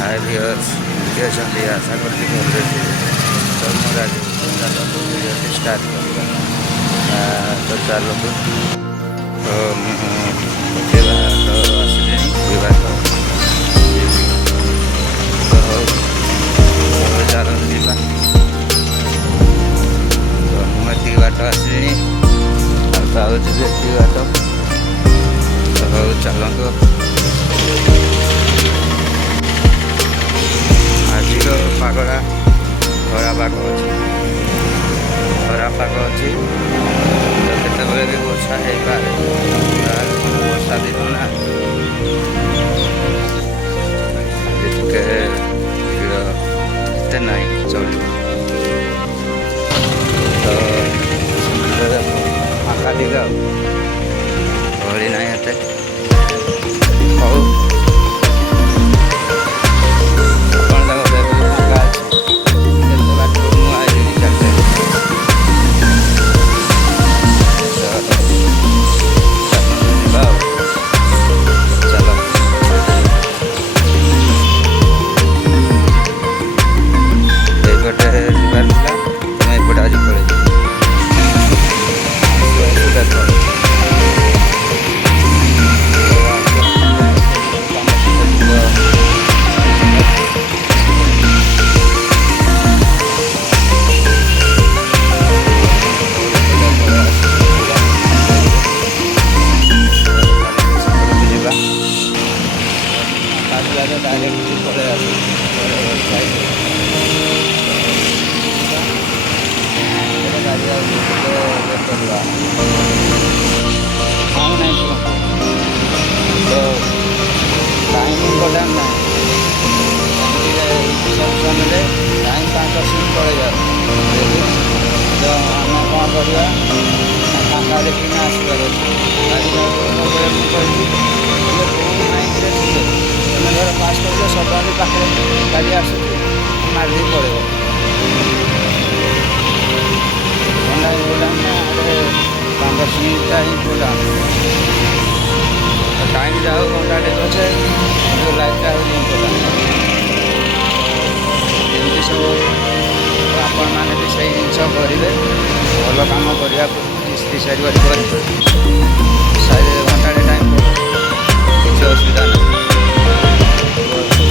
हाय viewers कैसे आशा करी भले थे तो मुझे चलो वीडियो स्टार्ट करवा तो चलो तो मुझे तो आसले विवाह तो चलो जीवा तो मुझे बाट आसली बाट तो चलतु आज पागटा खरा पाग अच्छे खरा पाग अच्छी तो केत भी वर्षा हो पाए वर्षा दिन ना एत ना चलो तो फाँका दिगा गहली ना एत हौ टाइम 5-10 मिनट पड़े जाए तो आम कौन करवा फाँका देखी आसबार तुम धर पास कर सब पाखे गाड़ी आस मारदी पड़े ठंडा प्रोग्राम 5-10 मिनट ही प्रोग्राम टाइम जाओ घंटा टे पचे लाइफटा हूँ इम्पोर्टाट एमती सब आपण मैंने भी सही जिनस करेंगे भल कम करने डिसाइड कर घंटा टाइम किसी असुविधा ना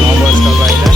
मो बस तो पाइला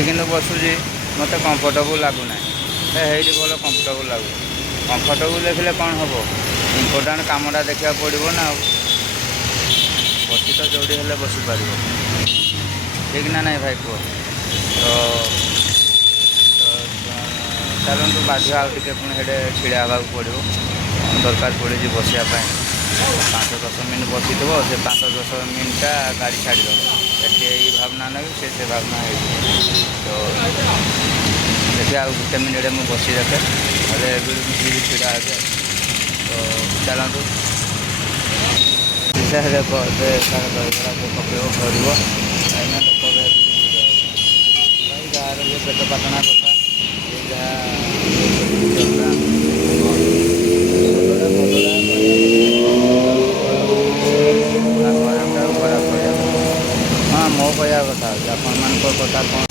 कि बसुची मत कंफर्टेबल लगुना ये भल कंफर्टेबल लगु कंफर्टेबल देखले कौन हम इम्पोर्टाट कमटा देखा पड़ो ना बसी तो जोड़ी हेल्ले बसी पार ठीक ना नहीं भाई कह तो चलतु बाध्य आगे पुणे छिड़ा हाँ पड़ो दरकार पड़े बसापी 5-10 मिनट बसी थो से 5-10 मिनटा गाड़ी छाड़ीद ये भावना ना से भावना है तो देखिए आ गोटे मिनिट मुझे बसी रखे अभी छिड़ा हे तो चलतु पकड़ धरव कहीं लोक गाँव ये पेट पाटना कथा हाँ मो कह कथा आपण कथा कौन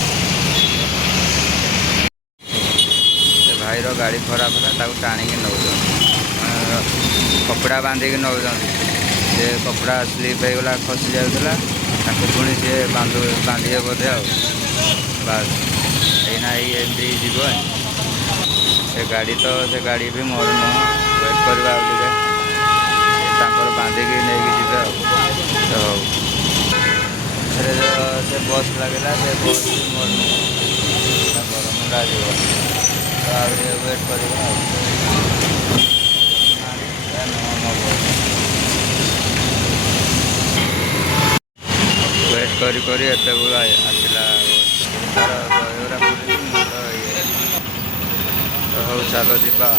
भाईर गाड़ी खराब है टाणिकी नौ कपड़ा बांधिकी नौ से कपड़ा स्लीप होगला खसी जाऊला पुणी सी बांधे बोधे आ बास यही एमती जीव से गाड़ी तो से गाड़ी भी मोर नुह वेट करवा बांधिकी नहीं जी तो से बस लगे से बस भी मोर नुह बरमुंडा जीव ଆଉ ଟିକେ ୱେଟ୍ କରିବା ଆଉ ୱେଟ୍ କରି କରି ଏତେବେଳ ଆସିଲା ତାର ଦହିବରା ପୁରୀ ମୁଣ୍ଡ ଇଏ ତ ହଉ ଚାଲ ଯିବା।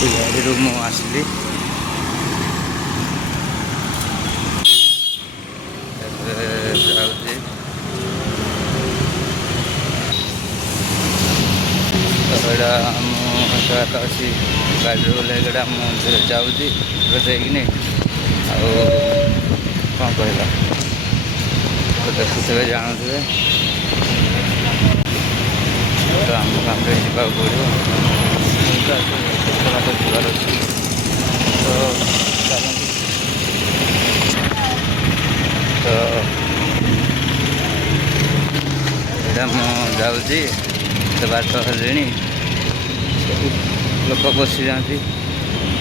ଗାଡ଼ିରୁ ମୁଁ ଆସିଲି ଏବେ ଯାଉଛି ତ ଏଇଟା ମୁଁ ଆସି ଗାଡ଼ିରୁ ଓହ୍ଲେଇକି ମୁଁ ଯାଉଛି ଦେଇକିନି ଆଉ କ'ଣ କହିଲା ତ ଦେଖୁଥିବେ ଜାଣୁଥିବେ ତ ଆମ କାମରେ ଯିବାକୁ ପଡ଼ିବ ବାଟ ଯିବାର ଅଛି ତ ଚାଲନ୍ତୁ। ତ ଏଇଟା ମୁଁ ଯାଉଛି ଏତେ ବାଟ ହେଲେଣି ଲୋକ ବସିଯାଆନ୍ତି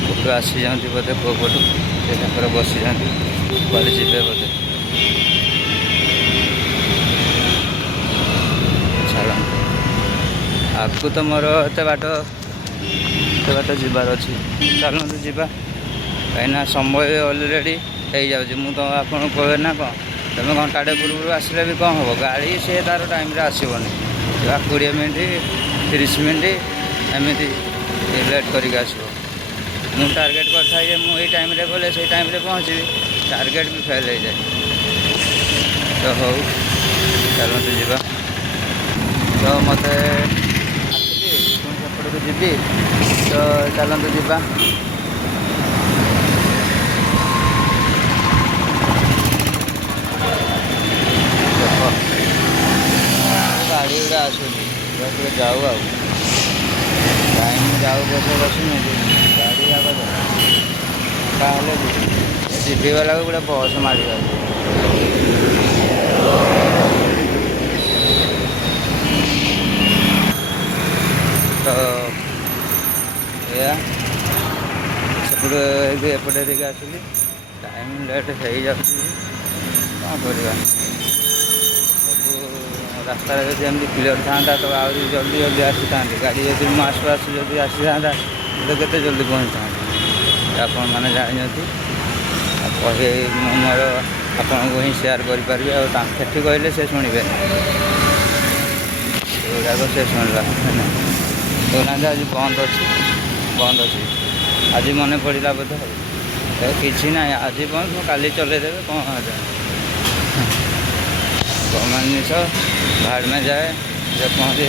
କୋଉଠୁ ଆସିଯାଆନ୍ତି ବୋଧେ କେଉଁ ପଟୁ ସେ ତାଙ୍କର ବସିଯାଆନ୍ତି କୁଆଡ଼େ ଯିବେ ବୋଧେ ଛାଡ଼ନ୍ତୁ। ଆଗକୁ ତ ମୋର ଏତେ ବାଟ ଯିବାର ଅଛି ଚାଲନ୍ତୁ ଯିବା କାହିଁକିନା ସମୟ ଅଲରେଡ଼ି ହେଇଯାଉଛି। ମୁଁ ତ ଆପଣଙ୍କୁ କହିବେ ନା କ'ଣ ତୁମେ ଘଣ୍ଟାଟେ ପୂର୍ବରୁ ଆସିଲେ ବି କ'ଣ ହେବ ଗାଡ଼ି ସେ ତା'ର ଟାଇମ୍ରେ ଆସିବନି 20 ମିନିଟ୍ 30 ମିନିଟ୍ ଏମିତି ଲେଟ୍ କରିକି ଆସିବ। ମୁଁ ଟାର୍ଗେଟ୍ କରିଥାଏ ଯେ ମୁଁ ଏଇ ଟାଇମ୍ରେ ଗଲେ ସେଇ ଟାଇମ୍ରେ ପହଞ୍ଚିବି ଟାର୍ଗେଟ୍ ବି ଫେଲ୍ ହେଇଯାଏ। ତ ହଉ ଚାଲନ୍ତୁ ଯିବା। ତ ମୋତେ ଆସିଲି ପୁଣି ସେପଟକୁ ଯିବି ତ ଚାଲନ୍ତୁ ଯିବା। ଗାଡ଼ି ଗୁଡ଼ା ଆସୁଛି ଟିକେ ଯାଉ ଆଉ ଟାଇମ୍ ଯାଉ ବସୁନି ଗାଡ଼ି ଆଗ ତାହେଲେ ଯିବି ଗଲାକୁ ଗୋଟେ ବସ୍ ମାଡ଼ି ଯାଉଛି। ତ ଏଇଆ ସେପଟେ ଏପଟେ ଦେଇକି ଆସିଲି ଟାଇମ୍ ଲେଟ୍ ହେଇଯାଉଛି କ'ଣ କରିବା। ସବୁ ରାସ୍ତାରେ ଯଦି ଏମିତି କ୍ଲିୟର୍ ଥାନ୍ତା ତ ଆହୁରି ଜଲ୍ଦି ଜଲ୍ଦି ଆସିଥାନ୍ତି ଗାଡ଼ି ଯଦି ମୁଁ ଆସୁ ଯଦି ଆସିଥାନ୍ତା ତ କେତେ ଜଲ୍ଦି ପହଞ୍ଚିଥାନ୍ତି ଆପଣମାନେ ଜାଣିଛନ୍ତି ଆଉ କହି ମୁଁ ମୋର ଆପଣଙ୍କୁ ହିଁ ସେୟାର କରିପାରିବି ଆଉ ସେଠି କହିଲେ ସେ ଶୁଣିବେ ସେଗୁଡ଼ାକ ସେ ଶୁଣିଲା କହୁନାହାନ୍ତି ଆଜି ବନ୍ଦ ଅଛି ଆଜି ମନେ ପଡ଼ିଲା ବୋଧେ କିଛି ନାହିଁ ଆଜି ବନ୍ଦ ମୁଁ କାଲି ଚଲେଇଦେବେ କ'ଣ ହେଲା ଗଭର୍ଣ୍ଣମେଣ୍ଟ ଜିନିଷ ଭାड़ में जाए जब पहुँचे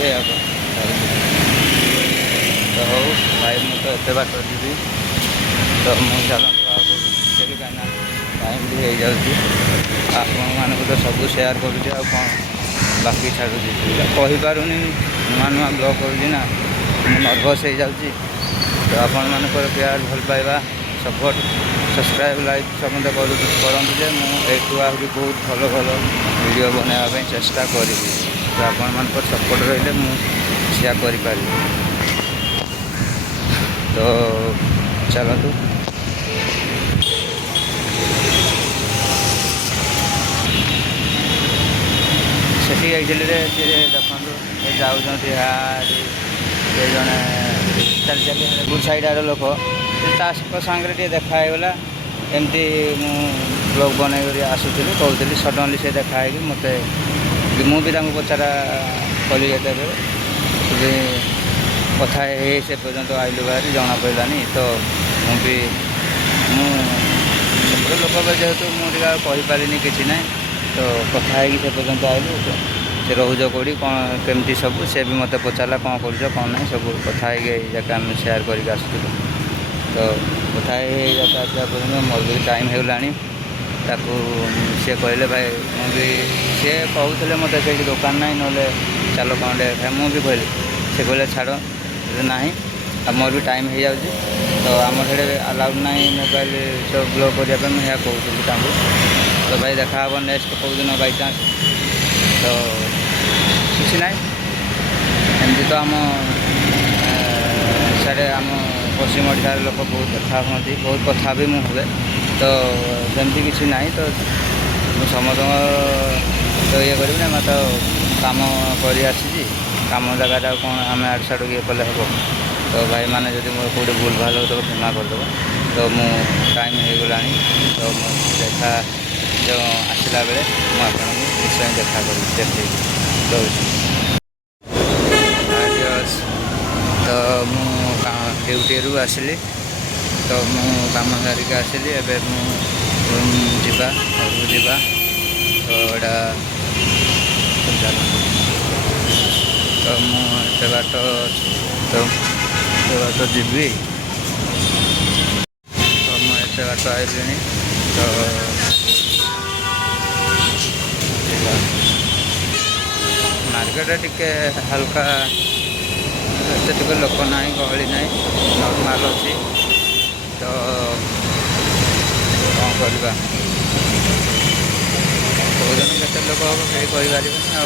ତ ହଉ ଭାଇ ମୁଁ ତ ଏତେ ବାଟ ଯିବି ତ ମୁଁ ଚାଲନ୍ତୁ ଆଉ ସେଠି କାହିଁକିନା ଟାଇମ୍ ବି ହେଇଯାଉଛି ଆପଣମାନଙ୍କୁ ତ ସବୁ ସେୟାର କରୁଛି ଆଉ କ'ଣ ବାକି ଛାଡ଼ୁଛି କହିପାରୁନି ନୂଆ ବ୍ଲଗ୍ କରୁଛି ନା ମୁଁ ନର୍ଭସ୍ ହେଇଯାଉଛି ତ ଆପଣମାନଙ୍କର ପ୍ୟାର ଭଲ ପାଇବା ସପୋର୍ଟ ସବସ୍କ୍ରାଇବ୍ ଲାଇକ୍ ସମସ୍ତେ କରନ୍ତୁ ଯେ ମୁଁ ଏଇଠୁ ଆହୁରି ବହୁତ ଭଲ ଭିଡ଼ିଓ ବନାଇବା ପାଇଁ ଚେଷ୍ଟା କରିବି ତ ଆପଣମାନଙ୍କର ସପୋର୍ଟ ରହିଲେ ମୁଁ ସେୟା କରିପାରିବି। ତ ଚାଲନ୍ତୁ ସେଠି ଯାଇଥିଲି ଯେ ସେ ଦେଖନ୍ତୁ ଏ ଯାଉଛନ୍ତି ସେ ଜଣେ ଚାଲି ଗୁଡ୍ ସାଇଡ଼୍ ଆର ଲୋକ ତାଙ୍କ ସାଙ୍ଗରେ ଟିକେ ଦେଖା ହେଇଗଲା ଏମିତି ମୁଁ ବ୍ଲଗ୍ ବନେଇକରି ଆସୁଥିଲି କହୁଥିଲି ସଡନ୍ଲି ସେ ଦେଖା ହେଇକି ମୋତେ ମୁଁ ବି ତାଙ୍କୁ ପଚାରା କଲି ଯେତେବେଳେ ବି କଥା ହେଇ ସେ ପର୍ଯ୍ୟନ୍ତ ଆଇଲୁ ବାହାରି ଜଣାପଡ଼ିଲାନି ତ ମୁଁ ସେପଟେ ଲୋକ ଯେହେତୁ ମୁଁ ଟିକେ ଆଉ କହିପାରିନି କିଛି ନାହିଁ ତ କଥା ହେଇକି ସେ ପର୍ଯ୍ୟନ୍ତ ଆଇଲୁ ସେ ରହୁଛ କେଉଁଠି କ'ଣ କେମିତି ସବୁ ସେ ବି ମୋତେ ପଚାରିଲା କ'ଣ କରୁଛ କ'ଣ ନାହିଁ ସବୁ କଥା ହେଇକି ଏଇ ଯାକେ ଆମେ ସେୟାର କରିକି ଆସୁଥିଲୁ ତ କଥା ହେଇ ଆସିବା ପର୍ଯ୍ୟନ୍ତ ମୋର ବି ଟାଇମ୍ ହେଇଗଲାଣି ତାକୁ ସିଏ କହିଲେ ଭାଇ ମୁଁ ବି ସିଏ କହୁଥିଲେ ମୋତେ ସେଇଠି ଦୋକାନ ନାହିଁ ନହେଲେ ଚାଲ କ'ଣ ଖାଇ ମୁଁ ବି କହିଲି ସେ କହିଲେ ଛାଡ଼ ନାହିଁ ଆଉ ମୋର ବି ଟାଇମ୍ ହେଇଯାଉଛି ତ ଆମର ସେଇଠି ଆଲାଉଡ଼ ନାହିଁ ମୋବାଇଲ ସବୁ ବ୍ଲଗ୍ କରିବା ପାଇଁ ମୁଁ ଏହା କହୁଥିଲି ତାଙ୍କୁ ତ ଭାଇ ଦେଖା ହେବ ନେକ୍ସଟ କେଉଁଦିନ ବାଇଚାନ୍ସ ତ କିଛି ନାହିଁ ଏମିତି ତ ଆମ ସିଆଡ଼େ ଆମ पश्चिम ओडिशार लोक बहुत देखा हमें बहुत कथा भी मुझे हुए तो सेमती किसी ना तो समस्त तो ये करी मैं तो कम कर कम जगह कौन आम आड़ साड़ू ये कले हम तो भाई मैंने जब मोर कौटे भूल भाल हो तो क्षमा करदेव तो मु टाइम हो गला तो देखा जो आसला बेले मुझे निश्चय देखा कर तो मु ड्यूटी रू आसली तो मु काम सारिक आसली एवं मुझा जावा तो एटा तो मुझे बाट तो जीवी तो मुझे बाट आइली तो मार्केट टिके हल्का टे लोक ना गहली ना नॉर्मल अच्छी तो कौन करवा कौन के लोक हम कहीं कहीपर कह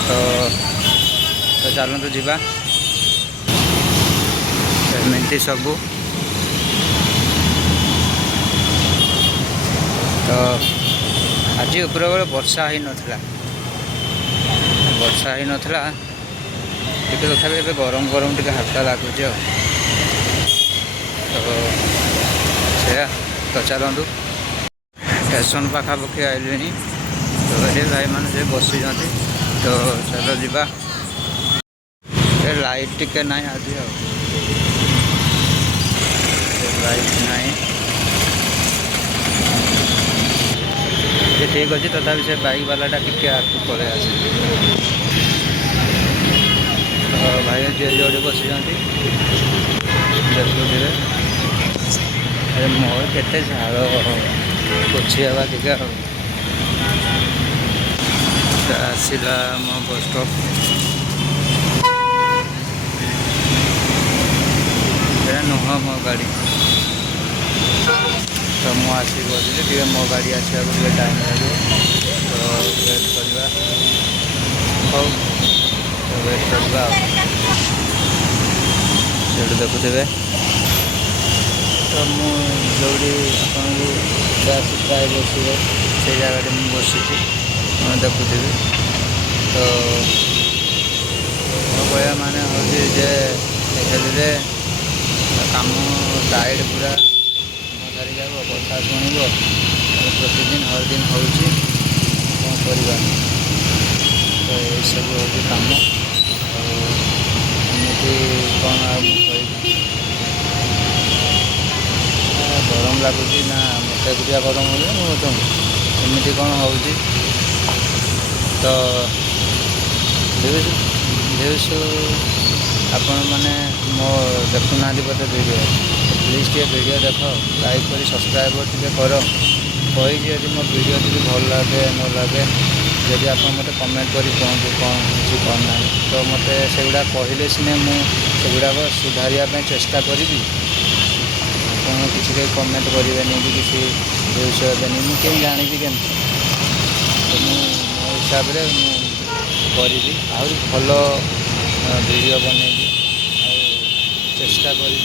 कौन तो चलतु जीवा एमती सबू तो आज ऊपर बेले वर्षा ही नाला वर्षा ही नाला तथापि गरम गरम टे हल्का लगुच तो चलतु स्टेशन पाखापाखि आइली तो ये भाई मैंने बसी तो चलो जीवा लाइट टिके ना आज लाइट ना ठीक अच्छे तथापि से बाइक वालाटा टिके आगे पलि आस तो भाई जे जोड़े बसी देखुए मोर के झाड़ पोछी हवा टिके आसला मो बस स्टॉप नुह मो गाड़ी तो मुझे आसिक बसली टे मो गाड़ी आसवा टे टाइम लगे तो वेट करवा हो तो वेट करवा देखुवे तो मुझे आपको प्राय बसवे से जगह मुझे बसी देखुवी तो मो कह माने हूँ जे कम टाइड पूरा सारी जाब कथा शुणव प्रतिदिन हर दिन हो कौन करवा तो ये सब हूँ कम एमती कौन गरम लगुच ना मत एकुटिया गरम हो एमती कौन हो तो भ्यूज आपण मैंने मो देखुना बोधे वीडियो प्लीज टे वीडियो देख लाइक कर सब्सक्राइब टे कर कही जब मो वीडियो टी भल लगे न लगे जदि आप मत कमेंट कर कहूँ कौन हो कौन ना तो मत सेगुड़ा कहले सीने मुझेगुड़ाक सुधारिया चेष्टा करी कौन किसी कमेंट करेंगे कि किसी भ्यूज हेनी मुझे जानी के तो मो हिसाब से करी आहरी भल वीडियो बनैबी चेष्टा करी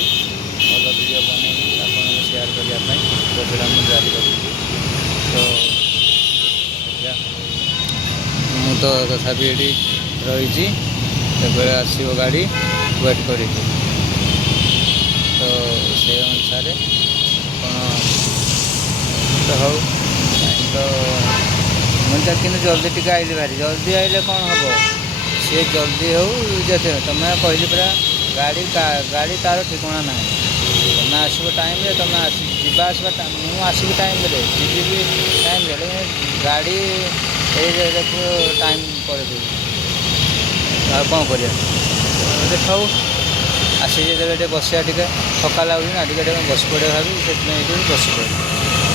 भल वीडियो बनैबी आपन शेयर करने जोटा मुझे जारी करी तो मु तो तथापि ये रही आसो गाड़ी वेट करी तो से अनुसार कौन तो हो तो मुझे कि जल्दी टी आइली भारी जल्दी आइले कौन हम सी जल्दी हो जैसे तुम कहली पूरा गाड़ी गाड़ी तार ठिकाना ना तुम आसो टाइम तुम जा मुझे टाइम जी भी टाइम लेकिन गाड़ी ये देखो टाइम कर कौन कर देख आसी टे बसिया टे थका लगुच ना टे बस पड़े भाभी से बस पड़े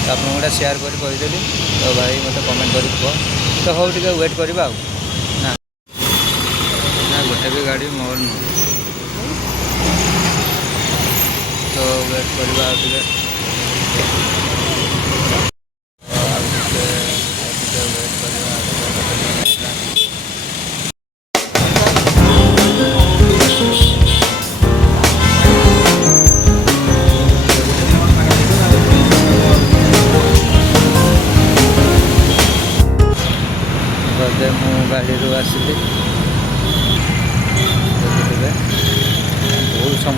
तो आप गोटे सेयार कर कहीदेली तो भाई मत कमेंट कर कह तो हो टे वेट करवा ना गोटे भी गाड़ी मोर नुह तो वेट करवा वेट करवा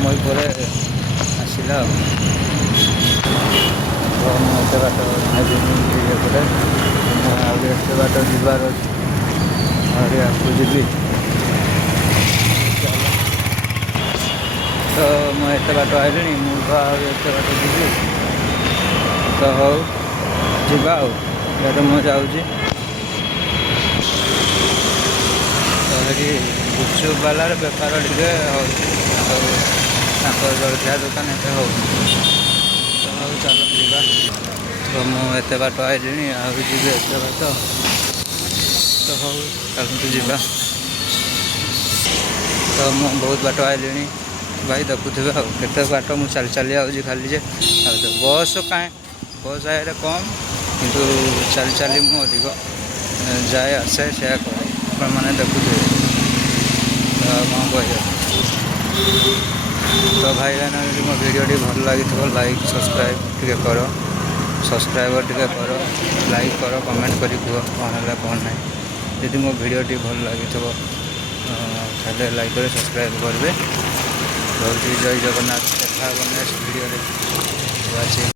ସମୟ ପରେ ଆସିଲା ଆଉ। ତ ମୁଁ ଏତେ ବାଟ ନେବିନି ପରେ ମୁଁ ଆହୁରି ଏତେ ବାଟ ଯିବାର ଅଛି, ଆହୁରି ଆଗକୁ ଯିବି। ତ ମୁଁ ଏତେ ବାଟ ଆଇଲିଣି, ମୁଁ ତ ଆହୁରି ଏତେ ବାଟ ଯିବି। ତ ହଉ ଯିବା ଆଉ। ଏବେ ମୁଁ ଯାଉଛି ତ ସେଠି ଗୁପଚୁପ ବାଲାର ବେପାର ଟିକେ ହେଉଛି, ଆଉ ତାଙ୍କ ଜଳଖିଆ ଦୋକାନ ଏତେ ହେଉନି। ତ ହଉ ଚାଲ ଯିବା। ତ ମୁଁ ଏତେ ବାଟ ଆଇଲିଣି, ଆହୁରି ଯିବି ଏତେ ବାଟ। ତ ହଉ ଚାଲନ୍ତୁ ଯିବା। ତ ମୁଁ ବହୁତ ବାଟ ଆଇଲିଣି ଭାଇ, ଦେଖୁଥିବେ ଆଉ କେତେ ବାଟ ମୁଁ ଚାଲି ଚାଲି ଆଉଛି ଖାଲି ଯେ। ଆଉ ତ ବସ୍ କାହିଁ, ବସ୍ ଆଗରେ କମ୍, କିନ୍ତୁ ଚାଲି ଚାଲି ମୁଁ ଅଧିକ ଯାଏ ଆସେ ସେୟା କରେ, ଆପଣମାନେ ଦେଖୁଥିବେ। ତ କ'ଣ କହିବା। ତ ଭାଇ ଭାଇନା ଯଦି ମୋ ଭିଡ଼ିଓଟି ଭଲ ଲାଗିଥିବ ଲାଇକ୍ ସବସ୍କ୍ରାଇବ୍ ଟିକେ କର, ସବସ୍କ୍ରାଇବର୍ ଟିକେ କର, ଲାଇକ୍ କର, କମେଣ୍ଟ କରି କୁହ କ'ଣ ହେଲା କ'ଣ ନାହିଁ। ଯଦି ମୋ ଭିଡ଼ିଓଟି ଭଲ ଲାଗିଥିବ ତାହେଲେ ଲାଇକ୍ କରି ସବସ୍କ୍ରାଇବ୍ କରିବେ। ରହୁଛି, ଜୟ ଜଗନ୍ନାଥ। ଦେଖା ହେବ ନେକ୍ସଟ ଭିଡ଼ିଓରେ।